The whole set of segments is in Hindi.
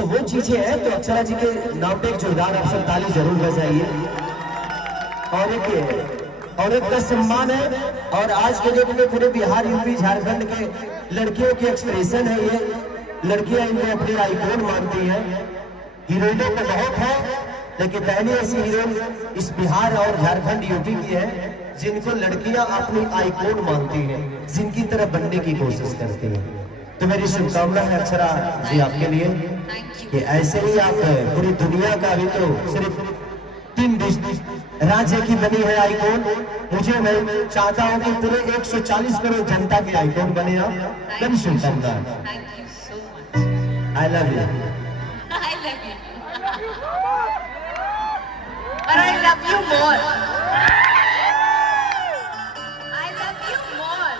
तो वो चीजें हैं। तो अक्षरा जी के नाम पे एक जोरदार आप सब ताली जरूर बजाइए। और एक औरत का सम्मान है, और आज के डेट में पूरे बिहार, यूपी, झारखंड के लड़कियों की एक्सप्रेशन है ये। लड़कियां इनको अपनी आइकॉन मानती हैं। हीरोइनों तो बहुत है, लेकिन पहली ऐसी हीरोइन इस बिहार और झारखंड, यूपी की है जिनको लड़कियां अपनी आइकॉन मानती हैं, जिनकी तरह बनने की कोशिश करती हैं। तो मेरी शुभकामना है अक्षरा जी आपके लिए कि ऐसे ही आप पूरी दुनिया का, भी तो सिर्फ 3 राज्य की बनी है आइकॉन, मुझे मैं चाहता हूं कि पूरे 140 करोड़ जनता की आइकॉन बने आप। मेरी शुभकामना। I love you. I love you. But I love you more. I love you more.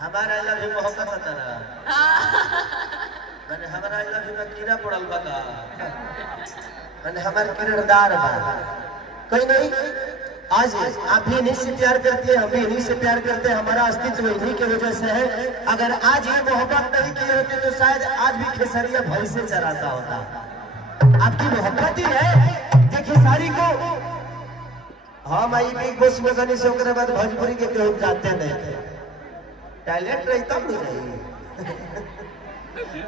हमारा आई लव यू मोहब्बत सतारा मैंने हमारा आई लव यू में कीड़ा पड़ल बका मैंने हमारे किरदार बा कोई नहीं। आज आप भी इन्हीं से प्यार करती है, हम भी इन्हीं से प्यार करते हैं। हमारा अस्तित्व इन्हीं की वजह से है। अगर आज ये मोहब्बत नहीं की होती तो शायद आज भी खेसरिया भैंस से चराता होता। आपकी मोहब्बत ही है। देखिए सारी को हम आई बिग बॉस में जाने से ओकरे बाद भोजपुरी के केहू जाते नहीं, टैलेंट रहता नहीं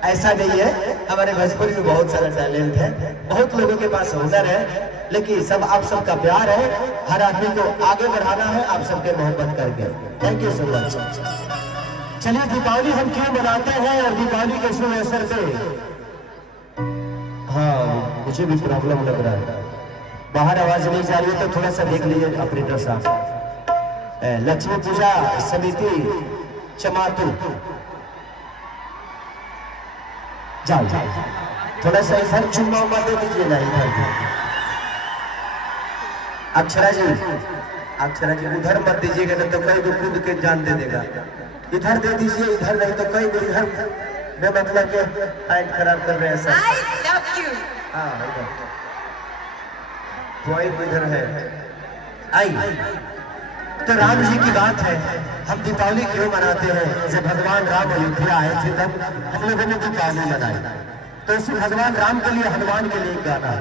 ऐसा नहीं है। हमारे भोजपुरी में बहुत सारा टैलेंट है, बहुत लोगों के पास हुनर है, लेकिन सब आप सबका प्यार है। हर आदमी को आगे बढ़ाना है आप सबके मोहब्बत करके। Thank you so much. चलिए दीपावली हम क्यों मनाते हैं और दीपावली के शुभ अवसर पे, हाँ मुझे भी प्रॉब्लम लग रहा है, बाहर आवाज नहीं जा रही है तो थोड़ा सा देख लीजिए ऑपरेटर साहब। लक्ष्मी पूजा समिति चमातू, जाओ थोड़ा सा इधर चुम्मा उम्मा दे दीजिए ना इधर। अक्षरा जी उधर मत दीजिएगा ना तो कई को कूद के जान दे देगा। इधर दे दीजिए, इधर नहीं तो कई को इधर बेमतलब के टाइम खराब कर रहे हैं सर। I love you. हाँ इधर पॉइंट इधर है। आई तो राम जी की बात है। हम दीपावली क्यों मनाते हैं? जब भगवान राम अयोध्या आए थे तब हम लोगों ने दीपावली मनाई। तो इस भगवान राम के लिए, हनुमान के लिए एक गाना है।